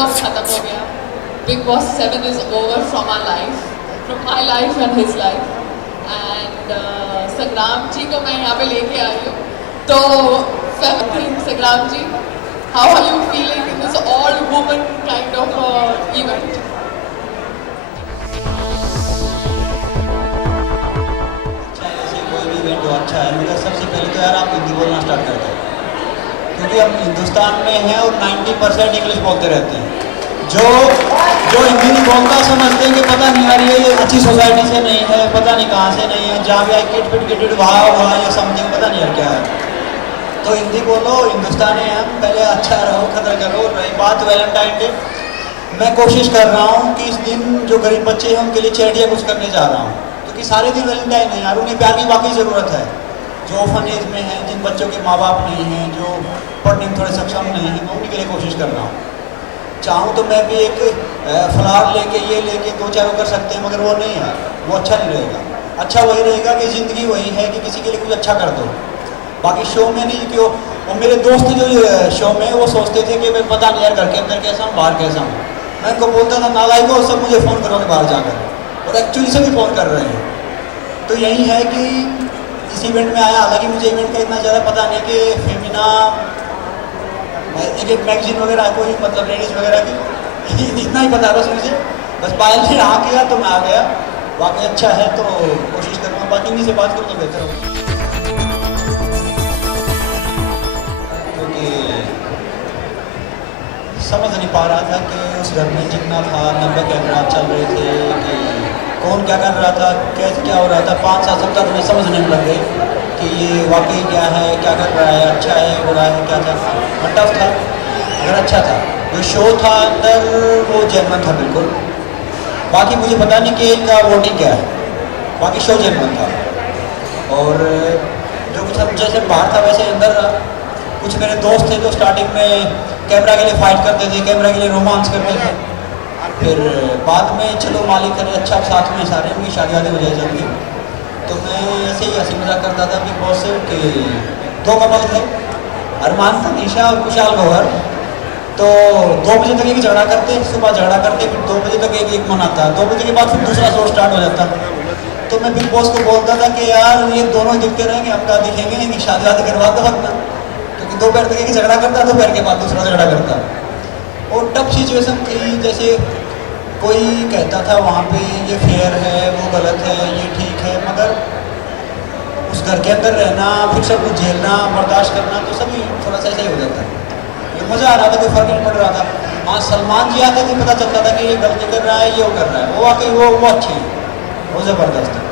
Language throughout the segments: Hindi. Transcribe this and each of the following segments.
बॉस खत्म हो गया, Bigg Boss 7 is over from our life, from my life and his life. And Sangram ji को मैं यहाँ पे लेके आई हूँ। तो Sangram ji, how are you feeling in this all woman kind of event? अच्छा है, मगर सबसे पहले तो यार आप हिंदी बोलना स्टार्ट कर दो, क्योंकि हम हिंदुस्तान में हैं और 90% इंग्लिश बोलते रहते हैं। जो हिंदी नहीं बोलता समझते हैं कि पता नहीं यार ये अच्छी सोसाइटी से नहीं है, पता नहीं कहाँ से नहीं है, जहाँ भी आए किट पिट किट वहाँ हुआ या समथिंग पता नहीं यार क्या है। तो हिंदी बोलो, हिंदुस्तानी है हम, पहले अच्छा रहो, खतर करो। रही बात वैलेंटाइन डे, मैं कोशिश कर रहा हूँ कि इस दिन जो गरीब बच्चे हैं उनके लिए चैरिटी कुछ करने जा रहा हूँ, क्योंकि सारे दिन वैलेंटाइन है यार, उन्हें प्यार की वाकई ज़रूरत है। जो ऑर्फनेज में हैं, जिन बच्चों के माँ बाप नहीं हैं, जो पढ़ने में थोड़े सक्षम नहीं हैं, मैं उन्हीं के लिए कोशिश कर रहा हूँ। चाहूँ तो मैं भी एक फ्लावर लेके ये लेके दो चारों कर सकते हैं, मगर वो नहीं है, वो अच्छा नहीं रहेगा। अच्छा वही रहेगा कि ज़िंदगी वही है कि किसी के लिए कुछ अच्छा कर दो, बाकी शो में नहीं। क्यों और मेरे दोस्त जो शो में वो सोचते थे कि मैं पता नहीं यार घर के अंदर कैसा हूँ, बाहर कैसा हूँ। मैं उनको बोलता था नालायक हो, सब मुझे फ़ोन करोगे बाहर जाकर, और एक्चुअली से भी फ़ोन कर रहे हैं। तो यही है कि इस इवेंट में आया, हालांकि मुझे इवेंट का इतना ज़्यादा पता नहीं कि फेमिना एक मैगजीन वगैरह कोई मतलब लेडीज़ वगैरह की इतना ही पता बस मुझे। बस पायल ने आ गया तो मैं आ गया, बाकी अच्छा है तो कोशिश करूँगा, बाकी इन्हीं से बात करूँ तो बेहतर होगा। क्योंकि समझ नहीं पा रहा था कि उस घर में जितना था 90 कैमरा चल रहे थे कि कौन क्या कर रहा था, कैसे क्या हो रहा था। 5-7 सप्ताह तो मैं समझने में लग गए कि ये वाकई क्या है, क्या कर रहा है, अच्छा है, बुरा है, क्या था। टफ था मगर अच्छा था। जो शो था अंदर वो जेन्युइन था बिल्कुल। बाकी मुझे पता नहीं कि इनका वोटिंग क्या है, बाकी शो जेन्युइन था। और जो कुछ हम जैसे बाहर था वैसे अंदर रहा। कुछ मेरे दोस्त थे जो स्टार्टिंग में कैमरा के लिए फाइट करते थे, कैमरा के लिए रोमांस करते थे, फिर बाद में चलो मालिक करे अच्छा साथ में सारे उनकी शादी वादी हो जाए जल्दी। तो मैं ऐसे ही हंसी मजाक करता था बिग बॉस से कि 2 कपल थे, अरमान तनीषा और कुशाल गौहर। तो 2 बजे तक एक झगड़ा करते, सुबह झगड़ा करते, फिर 2 बजे तक एक मनाता, 2 बजे के बाद फिर दूसरा शो स्टार्ट हो जाता। तो मैं बिग बॉस को बोलता था कि यार ये दोनों दिखते रहेंगे, हम क्या दिखेंगे, इनकी शादी वादी करवा दो अपना, क्योंकि दोपहर तक एक झगड़ा करता, दोपहर के बाद दूसरा झगड़ा करता। और टफ सिचुएशन थी, जैसे कोई कहता था वहाँ पे ये फेयर है, वो गलत है, ये ठीक है, मगर उस घर के अंदर रहना, फिर सब कुछ झेलना, बर्दाश्त करना, तो सभी थोड़ा सा ऐसा ही हो जाता है। तो मज़ा आ रहा था, कोई फ़र्क नहीं पड़ रहा था। हाँ, सलमान जी आते थे, पता चलता था कि ये गलती कर रहा है, ये वो कर रहा है, वो वाकई वो अच्छी है, वो ज़बरदस्त है।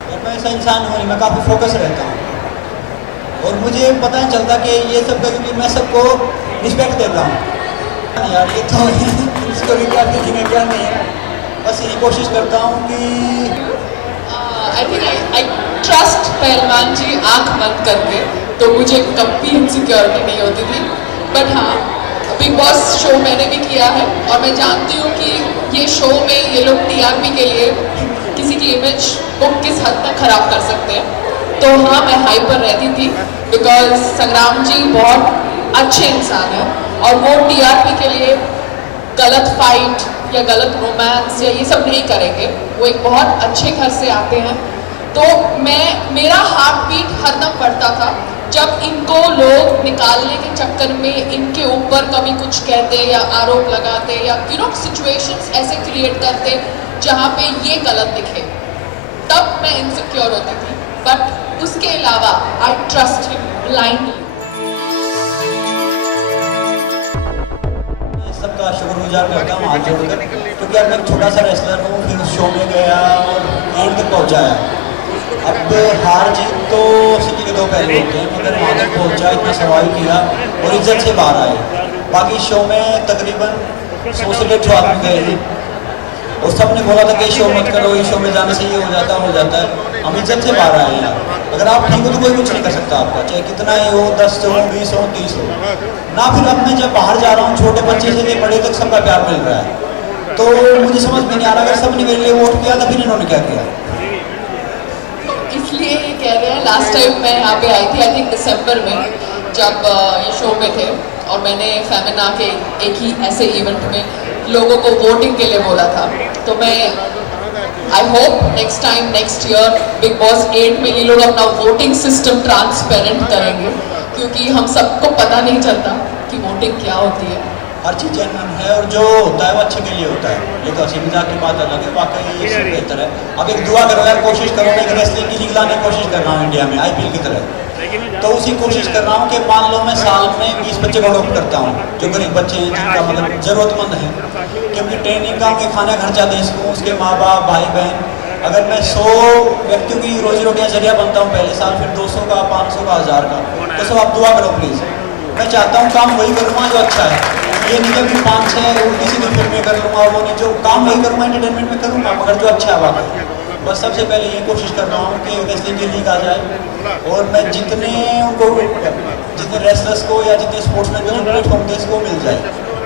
और मैं ऐसा इंसान हूँ, मैं काफ़ी फोकस रहता हूँ और मुझे पता नहीं चलता कि ये सब का, क्योंकि मैं सबको रिस्पेक्ट देता हूँ यार। ये तो इसको भी क्या देखेंगे क्या नहीं है, बस यही कोशिश करता हूँ कि आई थिंक आई ट्रस्ट पहलवान जी आंख बंद करके, तो मुझे कभी इनसिक्योरिटी नहीं होती थी। बट हाँ, बिग बॉस शो मैंने भी किया है और मैं जानती हूँ कि ये शो में ये लोग टीआरपी के लिए किसी की इमेज को किस हद तक ख़राब कर सकते हैं। तो हाँ, मैं हाइपर रहती थी बिकॉज संग्राम जी बहुत अच्छे इंसान हैं और वो टीआरपी के लिए गलत फाइट या गलत रोमांस या ये सब नहीं करेंगे। वो एक बहुत अच्छे घर से आते हैं। तो मेरा हार्ट बीट हरदम बढ़ता था जब इनको लोग निकालने के चक्कर में इनके ऊपर कभी कुछ कहते या आरोप लगाते या सिचुएशंस ऐसे क्रिएट करते जहाँ पे ये गलत दिखे, तब मैं इनसिक्योर होती थी। बट उसके अलावा आई ट्रस्ट हिम ब्लाइंडली। सबका शुक्रगुजार करता हूँ हाथ जोड़कर, क्योंकि अब मैं छोटा सा रेसलर हूँ, फिर उस शो में गया और एंड तक पहुँचाया। अब हार जीत तो सिक्के के 2 पहलू होते हैं, मगर वहाँ तक पहुँचा, इतना सर्वाइव किया और इज्जत से बाहर आए। बाकी शो में तकरीबन 100 से 150 आदमी गए हैं और सब ने बोला था कि शो मत करो, इस शो में जाने से ये हो जाता है। हम इज्जत से बाहर आए हैं। अगर आप ठीक हो तो कोई कुछ नहीं कर सकता आपका, चाहे कितना ही हो, 10 हो, 20 हो, 30 हो ना। फिर अब मैं जब बाहर जा रहा हूँ, छोटे बच्चे से लेकर बड़े तक सबका प्यार मिल रहा है, तो मुझे समझ में नहीं आ रहा अगर सब ने मेरे लिए वोट किया तो फिर इन्होंने क्या किया। इसलिए ये कह रहे हैं, लास्ट टाइम मैं यहाँ पे आई थी आई थिंक दिसंबर में, जब ये शो में थे और मैंने फेमिना के एक ही ऐसे इवेंट में लोगों को वोटिंग के लिए बोला था। तो मैं I hope next time next year big boss 8 में ये लोग अपना वोटिंग सिस्टम ट्रांसपेरेंट करेंगे, क्योंकि हम सबको पता नहीं चलता कि वोटिंग क्या होती है। हर चीज़ जेन्युइन है और जो होता है वो अच्छे के लिए होता है। ये तो हंसी मजाक की बात अलग है, वाकई ये बेहतर है। अब एक दुआ करो यार, कोशिश करो, मैं एक रेसलिंग की लीग लाने की कोशिश कर रहा हूँ इंडिया में IPL की तरह। तो उसी कोशिश कर रहा हूँ कि मान लो मैं साल में 20 बच्चे को अडॉप्ट करता हूँ जो गरीब बच्चे हैं, जिनका मतलब ज़रूरतमंद है, क्योंकि ट्रेनिंग का उनके खाना खर्चा दे सकूँ, उसके माँ बाप भाई बहन। अगर मैं 100 व्यक्तियों की रोजी रोटी का जरिया बनता हूँ पहले साल, फिर 200 का, 500 का, 1000 का, तो सब आप दुआ करो प्लीज़। मैं चाहता हूँ काम वही करूँगा जो अच्छा है, ये नहीं कि 5-6 उल्टी सीधी फिल्में कर लूँगा, वो नहीं, जो काम वही करूँगा एंटरटेनमेंट में करूँगा, मगर जो अच्छा है वाकई। बस सबसे पहले ये कोशिश कर रहा हूँ कि रेसलिंग की लीग आ जाए और मैं जितने उनको, जितने रेसलर्स को या जितने स्पोर्ट्समैन को प्लेटफॉर्म दे इसको मिल जाए,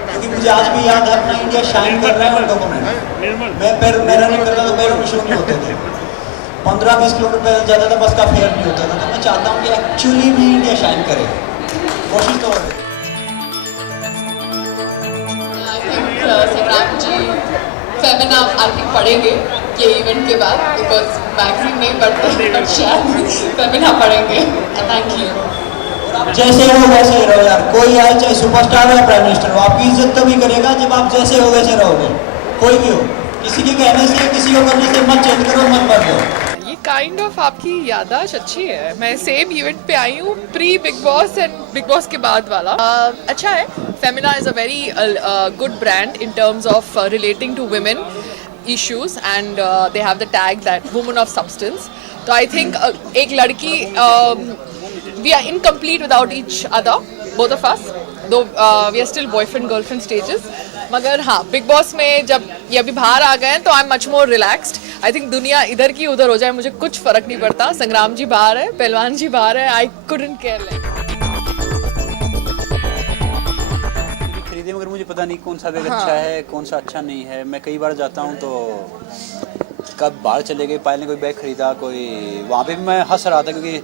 क्योंकि मुझे आज भी याद है अपना इंडिया शाइन कर रहा है उन लोगों में। मैं रनिंग करता तो पैरों में शुरू नहीं होते थे, 15-20 किलोमीटर पैदल जाता था, बस का फेयर नहीं होता था। तो मैं चाहता हूँ कि एक्चुअली में इंडिया शाइन करे, कोशिश तो हो रही है। संग्राम जी फेमिना आई थिंक पढ़ेंगे ये इवेंट के बाद, बिकॉज मैगजीन नहीं पढ़ते, बट शायद फेमिना पढ़ेंगे। Thank you. जैसे हो वैसे ही रहो यार, कोई आए चाहे सुपरस्टार हो या प्राइम मिनिस्टर हो, आपकी इज्जत तभी करेगा जब आप जैसे हो वैसे रहोगे, कोई भी हो। किसी के कहने से, किसी को करने से मत चेंज करो, मत बदलो। ये काइंड ऑफ आपकी याददाश्त अच्छी है। मैं सेम इवेंट पे आई हूँ, pre Bigg Boss and Bigg Boss के बाद वाला। अच्छा है। Femina is a very good brand in terms of relating to women issues and they have the tag that woman of substance. तो I think एक लड़की we are incomplete without each other, both of us, though we are still boyfriend girlfriend stages. मगर हाँ, बिग बॉस में जब ये अभी बाहर आ गए हैं तो I am much more relaxed. I think दुनिया इधर की उधर हो जाए, मुझे कुछ फर्क नहीं पड़ता। संग्राम जी बाहर है, पहलवान जी बाहर है, आई कुडंट केयर लाइक। खरीदे मगर मुझे पता नहीं कौन सा बैग अच्छा है, कौन सा अच्छा नहीं है। मैं कई बार जाता हूँ तो कब बाहर चले गए, पायल ने कोई बैग खरीदा, कोई वहाँ पे भी मैं हंस रहा था क्योंकि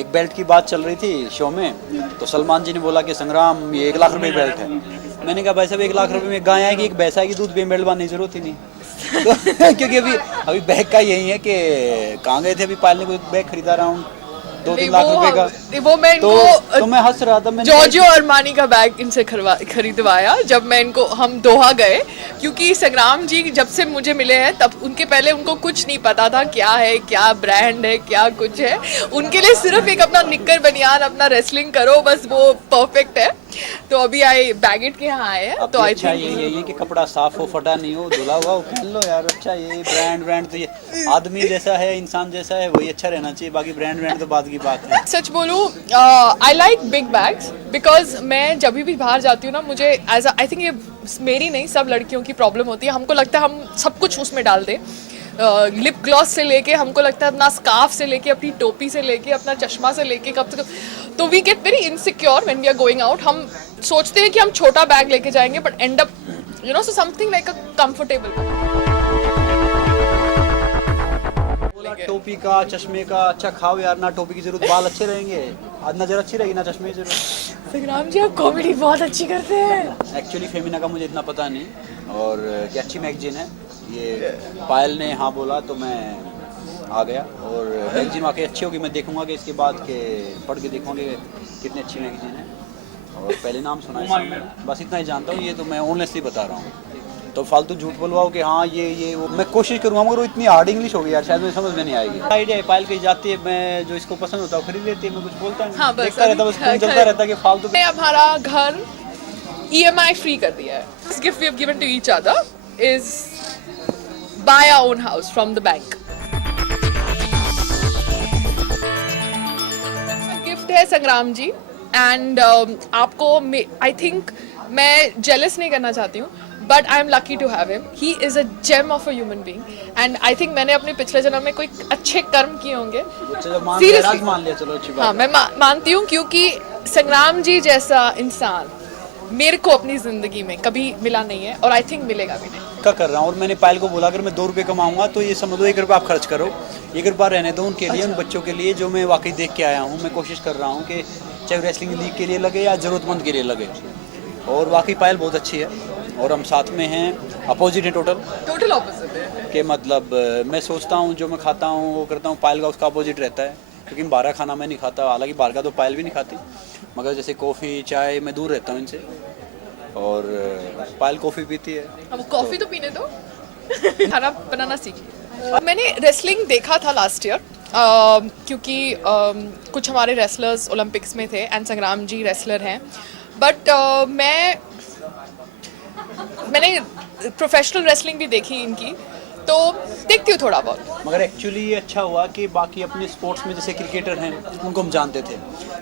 एक बेल्ट की बात चल रही थी शो में। तो सलमान जी ने बोला कि संग्राम ये 1 लाख रुपए बेल्ट है। मैंने कहा भाई साहब 1 लाख रुपए में गाय आएगी, एक भैंस आएगी, दूध बेल्ट बांधने की जरूरत ही नहीं। तो क्योंकि अभी बैग का यही है कि कहाँ गए थे, अभी पायल ने कोई बैग खरीदा अराउंड 2-3 लाख रुपए का। वो मैं इनको तो मैं हंस रहा था। जॉर्जियो अरमानी का बैग इनसे खरीदवाया जब मैं इनको, हम दोहा गए, क्योंकि संग्राम जी जब से मुझे मिले हैं तब उनके पहले उनको कुछ नहीं पता था क्या है, क्या ब्रांड है, क्या कुछ है। उनके लिए सिर्फ एक अपना निक्कर बनियान, अपना रेसलिंग करो, बस वो परफेक्ट है। तो अभी आई बैगेट के यहाँ आए हैं तो अच्छा यही है कि कपड़ा साफ हो, फटा नहीं हो, धुला हुआ हो, पहन लो यार। अच्छा ये ब्रांड तो ये आदमी जैसा है, इंसान जैसा है वही अच्छा रहना चाहिए, बाकी ब्रांड तो बात की बात है। सच बोलूँ, I like big bags because मैं जब भी बाहर जाती हूँ ना, मुझे एज आई थिंक ये मेरी नहीं सब लड़कियों की प्रॉब्लम होती है। हमको लगता है हम सब कुछ उसमें डाल दें, लिप ग्लॉस से लेके हमको लगता है अपना स्कार्फ से लेके, अपनी टोपी से लेके, अपना चश्मा से लेके, कब तक तो we get very insecure when we are going out. हम सोचते हैं कि हम छोटा बैग लेके जाएंगे, but end up you know so something like a comfortable. टोपी का, चश्मे का, अच्छा खाओ यार, ना टोपी की जरूरत, बाल अच्छे रहेंगे, आज नजर अच्छी रहेगी, ना चश्मे की जरूरत। संग्राम जी आप कॉमेडी बहुत अच्छी करते हैं। एक्चुअली फेमिना का मुझे इतना पता नहीं, और क्या अच्छी मैगजीन है ये। पायल ने हाँ बोला तो मैं आ गया, और मैगजीन वाकई अच्छी होगी। मैं देखूंगा कि इसके बाद के पढ़ के देखूंगा कि कितनी अच्छी मैगजीन है, और पहले नाम सुना है, बस इतना ही जानता हूँ। ये तो मैं ऑनेस्टली बता रहा हूँ, तो फालतू झूठ बोलवाओ कि हाँ ये वो। मैं कोशिश करूँगा मगर वो इतनी हार्ड इंग्लिश होगी यार, शायद मुझे समझ में नहीं आएगी। आइडिया है, पायल कहीं जाती है, मैं जो इसको पसंद होता है खरीद लेती है, मैं कुछ बोलता नहीं, हाँ, देखता रहता, बस खून चलता रहता कि फालतू। मैं हमारा घर EMI फ्री कर दिया है। This gift we have given to each other is buy our own house from the bank. Gift है संग्राम जी, एंड आपको आई थिंक मैं जेलस नहीं करना चाहती हूँ, but I am lucky to have him. He is a gem of a human being, and I think मैंने अपने पिछले जन्म में कोई अच्छे कर्म किए होंगे। सीरियसली मान लिया, चलो अच्छी बात। हाँ, मैं मानती हूँ, क्योंकि संग्राम जी जैसा इंसान मेरे को अपनी जिंदगी में कभी मिला नहीं है, और आई थिंक मिलेगा भी नहीं। क्या कर रहा हूँ, और मैंने पायल को बोला अगर मैं 2 रुपये कमाऊंगा तो ये समझ लो 1 रुपया आप खर्च करो, 1 रुपया रहने दो उनके लिए, उन बच्चों के लिए जो मैं वाकई देख के आया हूँ। मैं कोशिश कर रहा हूँ कि चाहे रेसलिंग लीग के लिए लगे या ज़रूरतमंद के लिए लगे। और वाकई पायल बहुत अच्छी है और हम साथ में हैं, अपोजिट हैं टोटल ऑपोजिट है। कि मतलब मैं सोचता हूँ जो मैं खाता हूँ वो करता हूँ, पायल का उसका अपोजिट रहता है क्योंकि बाहर का खाना मैं नहीं खाता, हालांकि बाहर का तो पायल भी नहीं खाती, मगर जैसे कॉफ़ी चाय मैं दूर रहता हूँ इनसे और पायल कॉफ़ी पीती है। अब कॉफ़ी तो पीने दो, खाना बनाना सीखिए। मैंने रेसलिंग देखा था लास्ट ईयर क्योंकि कुछ हमारे रेसलर्स ओलंपिक्स में थे एंड संग्राम जी रेसलर हैं, बट मैंने प्रोफेशनल रेसलिंग भी देखी इनकी, तो देखती हूँ थोड़ा बहुत। मगर एक्चुअली ये अच्छा हुआ कि बाकी अपने स्पोर्ट्स में जैसे क्रिकेटर हैं उनको हम जानते थे,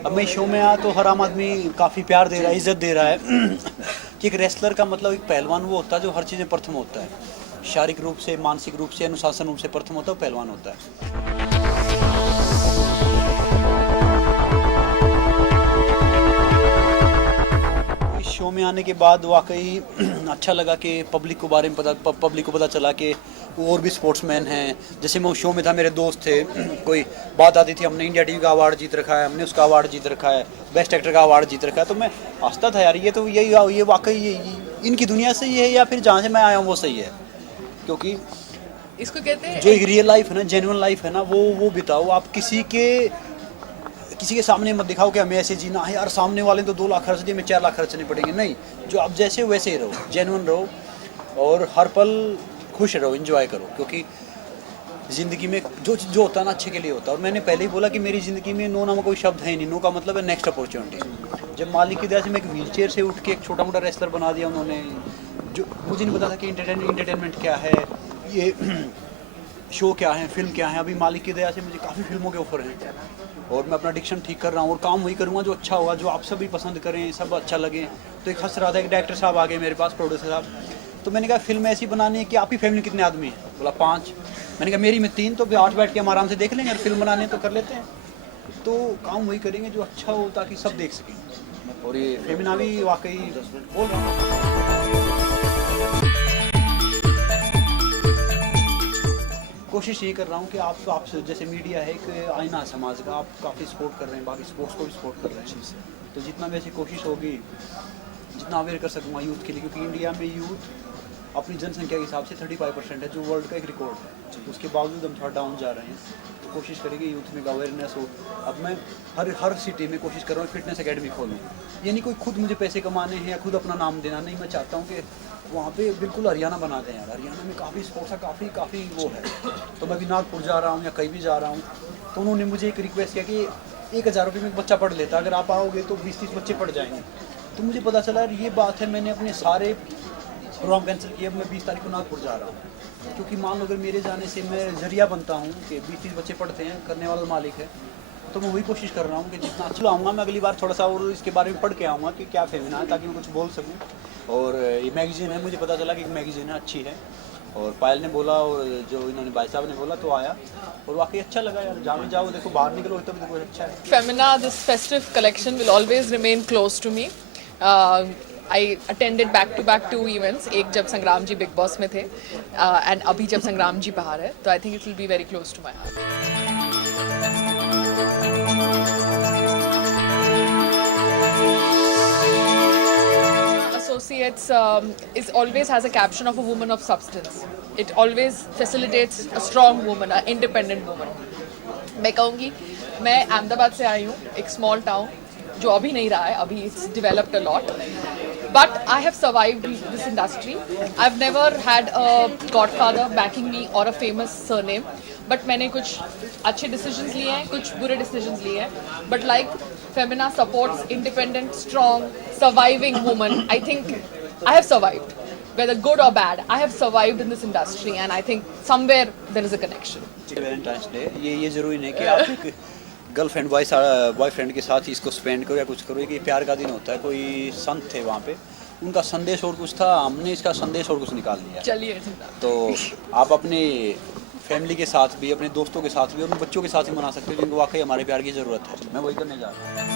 अब मैं शो में आया तो हर आम आदमी काफ़ी प्यार दे रहा है, इज्जत दे रहा है कि एक रेसलर का मतलब एक पहलवान वो होता है जो हर चीज़ें प्रथम होता है, शारीरिक रूप से, मानसिक रूप से, अनुशासन रूप से प्रथम होता है, पहलवान होता है। शो में आने के बाद वाकई अच्छा लगा कि पब्लिक को बारे में पब्लिक को पता चला कि और भी स्पोर्ट्समैन हैं। जैसे मैं उस शो में था, मेरे दोस्त थे, कोई बात आती थी हमने इंडिया टीवी का अवार्ड जीत रखा है, हमने उसका अवार्ड जीत रखा है, बेस्ट एक्टर का अवार्ड जीत रखा है, तो मैं हंसता था यार, ये तो ये वाकई इनकी दुनिया सही है या फिर जहाँ से मैं आया हूँ वो सही है, क्योंकि इसको कहते हैं जो एक रियल लाइफ है ना, जेन्युइन लाइफ है ना, वो बिताओ। आप किसी के सामने मत दिखाओ कि हमें ऐसे जीना है यार, सामने वाले तो 2 लाख खर्च दिए, मैं 4 लाख खर्चने पड़ेंगे, नहीं, जो आप जैसे हो वैसे ही रहो, जेन्युइन रहो और हर पल खुश रहो, एंजॉय करो, क्योंकि ज़िंदगी में जो होता है ना अच्छे के लिए होता है। और मैंने पहले ही बोला कि मेरी ज़िंदगी में नो नाम कोई शब्द है नहीं, नो का मतलब है नेक्स्ट अपॉर्चुनिटी। जब मालिक की दया से मैं एक व्हील चेयर से उठ के एक छोटा मोटा रेसलर बना दिया उन्होंने, जो मुझे नहीं पता था कि इंटरटेनमेंट क्या है, ये शो क्या है, फिल्म क्या है। अभी मालिक की दया से मुझे काफ़ी फिल्मों के ऑफर हैं और मैं अपना डिक्शन ठीक कर रहा हूँ और काम वही करूँगा जो अच्छा होगा, जो आप सभी पसंद करें, सब अच्छा लगे। तो एक हंस रहा था, एक डायरेक्टर साहब आ गए मेरे पास, प्रोड्यूसर साहब, तो मैंने कहा फिल्म ऐसी बनानी है कि आपकी फैमिली कितने आदमी हैं? बोला 5। मैंने कहा मेरी में 3, तो 8 बैठ के हम आराम से देख लेंगे, और फिल्म बनाने तो कर लेते हैं। तो काम वही करेंगे जो अच्छा हो ताकि सब देख सकें। और ये फेमिना भी वाकई बोल रहा हूँ, कोशिश ये कर रहा हूँ कि आप जैसे मीडिया है एक आईना है समाज का, आप काफ़ी सपोर्ट कर रहे हैं, बाकी स्पोर्ट्स को भी सपोर्ट कर रहे हैं, तो जितना वैसे कोशिश होगी, जितना अवेयर कर सकूँगा यूथ के लिए, क्योंकि इंडिया में यूथ अपनी जनसंख्या के हिसाब से 35% है, जो वर्ल्ड का एक रिकॉर्ड है, उसके बावजूद हम थोड़ा डाउन जा रहे हैं। तो कोशिश करेंगे यूथ में अवेयरनेस हो। अब मैं हर सिटी में कोशिश कर रहा हूँ फिटनेस एकेडमी खोलूँ, यानी कोई खुद मुझे पैसे कमाने हैं या खुद अपना नाम देना नहीं, मैं चाहता हूँ कि वहाँ पे बिल्कुल हरियाणा बना दें यार। हरियाणा में काफ़ी स्पोर्ट्स का काफ़ी वो है। तो मैं भी नागपुर जा रहा हूँ या कहीं भी जा रहा हूँ, तो उन्होंने मुझे एक रिक्वेस्ट किया कि 1000 रुपये में एक बच्चा पढ़ लेता, अगर आप आओगे तो 20-30 बच्चे पढ़ जाएंगे। तो मुझे पता चला यार ये बात है, मैंने अपने सारे प्रोग्राम कैंसिल किए। अब मैं 20 तारीख को नागपुर जा रहा हूँ, क्योंकि मान लो अगर मेरे जाने से मैं जरिया बनता हूँ कि 20-30 बच्चे पढ़ते हैं, करने वाला मालिक है, तो मैं वही कोशिश कर रहा हूँ कि जितना अच्छा आऊँगा। मैं अगली बार थोड़ा सा और इसके बारे में पढ़ के आऊँगा कि क्या फेमिना है, ताकि मैं कुछ बोल सकूँ। और ये मैगज़ीन है, मुझे पता चला कि मैगज़ीन है, अच्छी है, और पायल ने बोला और जो इन्होंने भाई साहब ने बोला, तो आया और वाकई अच्छा लगा यार। जहाँ जाओ देखो, बाहर निकलो तो देखो अच्छा है। Femina, this festive collection will always remain close to me. I attended back-to-back 2 events, एक जब संग्राम जी बिग बॉस में थे and अभी जब संग्राम जी बाहर है, तो I think it will be very close to my heart. Associates is always has a caption of a woman of substance. It always facilitates a strong woman, an independent woman. मैं कहूँगी, मैं अहमदाबाद से आई हूँ, एक स्मॉल टाउन जो अभी नहीं रहा है, अभी it's developed a lot. But I have survived this industry. I've never had a godfather backing me or a famous surname. But मैंने कुछ अच्छे decisions लिए हैं, कुछ बुरे decisions लिए हैं. But like Femina supports independent, strong, surviving woman. I think I have survived. Whether good or bad, I have survived in this industry, and I think somewhere there is a connection. Valentine's day ये ज़रूरी नहीं कि आप एक गर्लफ्रेंड बॉयफ्रेंड के साथ ही इसको स्पेंड करो या कुछ करो, कि प्यार का दिन होता है। कोई संत थे वहाँ पे, उनका संदेश और कुछ था, हमने इसका संदेश और कुछ निकाल लिया। चलिए, तो आप अपने फैमिली के साथ भी, अपने दोस्तों के साथ भी और उन बच्चों के साथ ही मना सकते हो जिनको वाकई हमारे प्यार की ज़रूरत है। मैं वही करने जा रहा हूँ।